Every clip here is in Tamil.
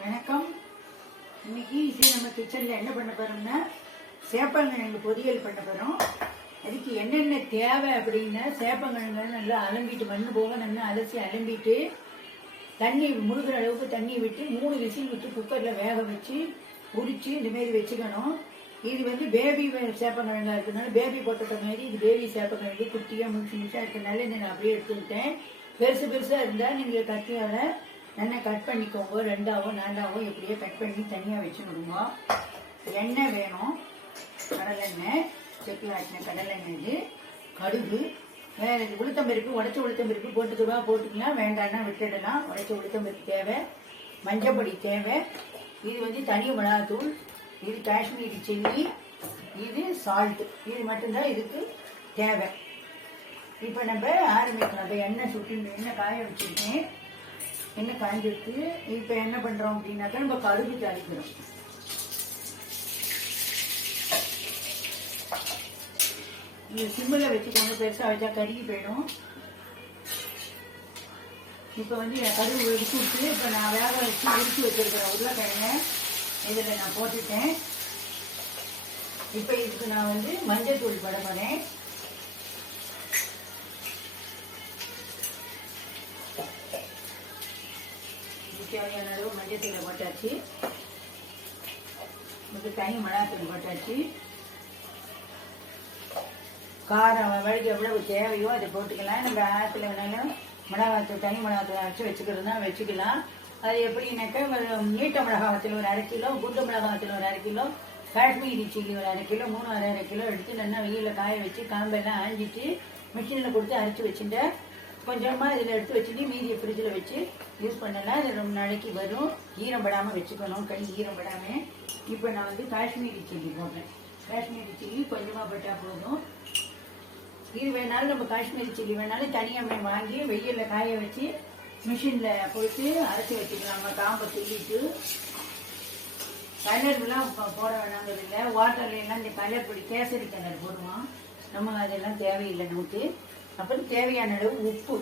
வணக்கம். இன்னைக்கு இது நம்ம கிச்சனில் என்ன பண்ண போறோம்னா சேப்பங்கிழங்கு பொரியல் பண்ண போகிறோம் அதுக்கு என்னென்ன தேவை அப்படின்னா சேப்பங்கிழங்கு நல்லா அலம்பிட்டு மண்ணு போக நல்லா அலசி அலம்பிட்டு தண்ணி முழுகிற அளவுக்கு தண்ணி விட்டு மூணு விசில் விட்டு குக்கரில் வேக வச்சு உரிச்சு இந்தமாரி வச்சுக்கணும். இது வந்து பேபி சேப்பங்கிழங்கா இருக்கிறதுனால பேபி போட்டுட்ட மாதிரி இது பேபி சேப்பங்கிழங்கு குட்டியாக முழுசு முழுசாக இருக்கிறதுனால இதை நான் அப்படியே எடுத்துக்கிட்டேன் பெருசு பெருசாக இருந்தால் நீங்கள் கத்தியால் எண்ணெய் கட் பண்ணிக்கோங்க. ரெண்டாவோ நாலாவோ எப்படியோ கட் பண்ணி தனியாக வச்சுக்கணுங்க எண்ணெய் வேணும். கடலெண்ணெய் செக்கில் ஆட்டின கடலெண்ணெய் இது. கடுகு. வேறு இது உளுத்தம்பருப்பு உடச்ச உளுத்தம்பருப்பு போட்டுக்குவா போட்டுக்கலாம். வேண்டாம்னா விட்டுடலாம். உடச்ச உளுத்தம்பருப்பு தேவை. மஞ்சப்பொடி தேவை. இது வந்து தனி மிளகாத்தூள். இது காஷ்மீரி சில்லி. இது சால்ட்டு இது மட்டும்தான் இதுக்கு தேவை. இப்போ நம்ம ஆரம்பிக்கலாம். இப்போ எண்ணெய் சுட்டி எண்ணெய் காய வச்சுருக்கேன். எண்ணெய் காய்ஞ்சிருக்கு இப்போ என்ன பண்ணுறோம் அப்படின்னாக்கா நம்ம கடுகு தாளிக்கிறோம். இது சிம்மில் வச்சுக்கோங்க. பெருசாக வச்சா கருகி போயிடும். இப்போ வந்து என் கடுகு எடுத்து விட்டு இப்போ நான் வேக வச்சு எடுத்து வச்சிருக்கிறேன் உருளைக்கிழங்க இதில் நான் போட்டுட்டேன். இப்போ இதுக்கு நான் வந்து மஞ்சள் தூள் படம் போகிறேன் தேவையான அளவு மஞ்சள் தூளை போட்டாச்சு. மற்ற தனி மிளகாத்தூள் போட்டாச்சு. காரம் வழிக்கு எவ்வளவு தேவையோ அதை போட்டுக்கலாம். நம்ம ஆற்றுல வேணாலும் மிளகாத்தூள் தனி மிளகாத்தூள் அரைச்சி வச்சுக்கிறதுனா வச்சுக்கலாம். அது எப்படின்னாக்கா ஒரு நீட்ட மிளகாத்தூள் ஒரு அரை கிலோ குண்டு மிளகாத்தூள் ஒரு அரை கிலோ காஷ்மீரி சில்லி ஒரு அரை கிலோ மூணு அரை அரை கிலோ எடுத்து நல்லா வெயிலில் காய வச்சு காம்பெல்லாம் ஆஞ்சிட்டு மிஷினில் கொடுத்து அரைச்சி வச்சுட்டு கொஞ்சமாக இதில் எடுத்து வச்சுட்டு மீதியை ஃப்ரிட்ஜில் வச்சு யூஸ் பண்ணலாம் அது ரொம்ப நாளைக்கு வரும். ஈரம் படாமல் வச்சுக்கணும் கண் ஈரம் படாமல் இப்போ நான் வந்து காஷ்மீரி சில்லி போடுறேன். காஷ்மீரி சில்லி கொஞ்சமாக போட்டால் போதும். இது வேணாலும் நம்ம காஷ்மீரி சில்லி வேணாலும் தனியாக வாங்கி வெயிலில் காய வச்சு மிஷினில் போட்டு அரைச்சி வச்சுக்கலாம். நம்ம காம்பை துள்ளிட்டு கலர்லாம் போட வேணாங்கிறது இல்லை. வாட்டர்லாம் இந்த கலர் பொடி கேசரி கலர் போடுவோம். நம்ம அதெல்லாம் தேவையில்லை நமக்கு. அப்புறம் தேவையான அளவு உப்பு.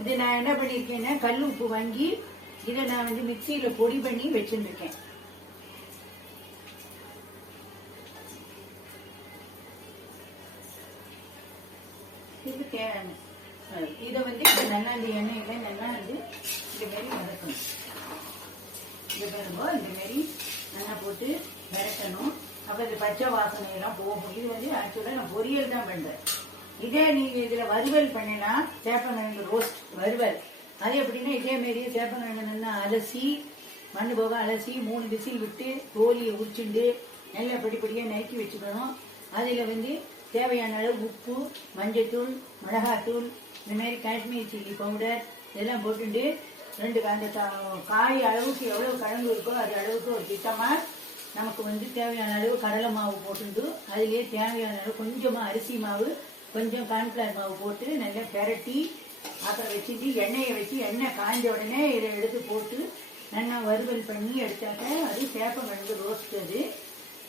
இது நான் என்ன பண்ணியிருக்கேன்னா கல் உப்பு வாங்கி இதை நான் வந்து மிக்சியில் பொடி பண்ணி வச்சுருக்கேன் இது தேவையான இதை வந்து இப்போ நல்லா இந்த எண்ணெயில நல்லா வந்து இந்த மாதிரி வதக்கணும். இது பாருங்க இந்த மாதிரி நல்லா போட்டு வதக்கணும். அப்போ இந்த பச்சை வாசனை எல்லாம் போகும். இது வந்து ஆக்சுவலாக நான் பொரியல் தான் பண்ணுறேன் இதே நீங்கள் இதில் வறுவல் பண்ணினா சேப்பங்கிழங்கு ரோஸ்ட் வறுவல். அது எப்படின்னா இதே மாரியே சேப்பங்கிழங்கு நல்லா அலசி மண்ணு போக அலசி மூணு விசில் விட்டு கோழியை உரிச்சுண்டு நல்லா படிப்படியாக நறுக்கி வச்சுக்கணும். அதில் வந்து தேவையான அளவு உப்பு மஞ்சத்தூள் மிளகாத்தூள் இந்த மாதிரி காஷ்மீர் சில்லி பவுடர் இதெல்லாம் போட்டுண்டு ரெண்டு அந்த காய் அளவுக்கு எவ்வளவு கிழங்கு இருக்கோ அது அளவுக்கு ஒரு திட்டமாக நமக்கு வந்து தேவையான அளவு கடலை மாவு போட்டுண்டு அதுலேயே தேவையான அளவு கொஞ்சமாக அரிசி மாவு கொஞ்சம் கார்ன்ஃப்ளவர் மாவு போட்டு நல்லா பெரட்டி அப்புறம் வச்சுட்டு எண்ணெயை வச்சு எண்ணெய் காய்ஞ்ச உடனே இதை எடுத்து போட்டு நல்லா வறுவல் பண்ணி எடுத்தாக்க அது சேப்பங்கிழங்கு ரோஸ்ட் அது.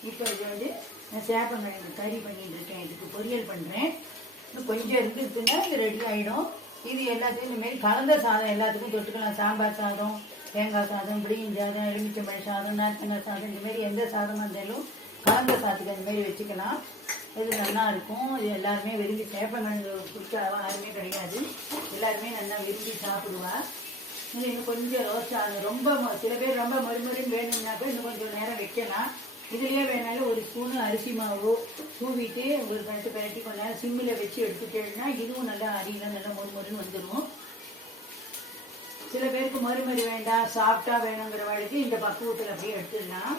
இப்போ இது வந்து நான் சேப்பங்கிழங்கு கறி பண்ணிட்டு இருக்கேன். இதுக்கு பொரியல் பண்ணுறேன் கொஞ்சம் இருந்துச்சுன்னா இது ரெடி ஆகிடும் இது எல்லாத்தையும் இந்தமாரி கலந்த சாதம் எல்லாத்துக்கும் தொட்டுக்கலாம். சாம்பார் சாதம் தேங்காய் சாதம் பிடியின் சாதம் எலுமிச்சம்பழ சாதம் நார்த்தங்காய் சாதம் இந்தமாரி எந்த சாதமாக இருந்தாலும் கலந்த சாதத்துக்கு அந்தமாரி வச்சுக்கலாம். இது நல்லா இருக்கும் இது எல்லாருமே விரும்பி சேப்பங்கிழங்கு பிடிச்ச யாருமே கிடையாது. எல்லாருமே நல்லா விரும்பி சாப்பிடுவா. இது இன்னும் கொஞ்சம் ரோஸ்ட் ரொம்ப சில பேர் ரொம்ப மறுமருன்னு வேணும்னாக்கா இன்னும் கொஞ்சம் நேரம் வைக்கலாம். இதுலயே வேணாலும் ஒரு ஸ்பூனு அரிசி மாவு தூவிட்டு ஒரு பரட்டு பரட்டி கொஞ்ச நேரம் சிம்மில் வச்சு எடுத்துட்டேன்னா இதுவும் நல்லா அரியலாம் நல்லா மொறுமொறுன்னு வந்துடும் சில பேருக்கு மறுமறி வேண்டாம் சாப்பிட்டா வேணுங்கிற வழிக்கு இந்த பக்குவத்தில் அப்படியே எடுத்துடலாம்.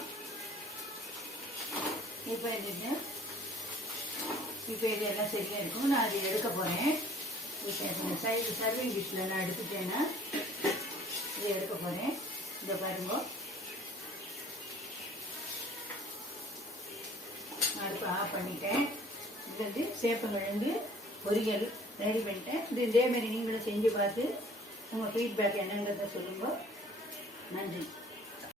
இப்போ இது இப்போ இது எல்லாம் சரியாக இருக்கும். நான் அதை எடுக்க போகிறேன் இப்போ சைடு சர்விங் டிஷ்ல நான் எடுத்துட்டேன்னா இதை எடுக்க போகிறேன் இதை பாருங்க. அடுப்பு ஆஃப் பண்ணிட்டேன். இது வந்து சேப்பங்கிழங்கு பொரியல் ரெடி பண்ணிட்டேன். இது இதேமாரி நீங்களும் செஞ்சு பார்த்து உங்கள் ஃபீட்பேக் என்னங்கிறத சொல்லுங்க. நன்றி.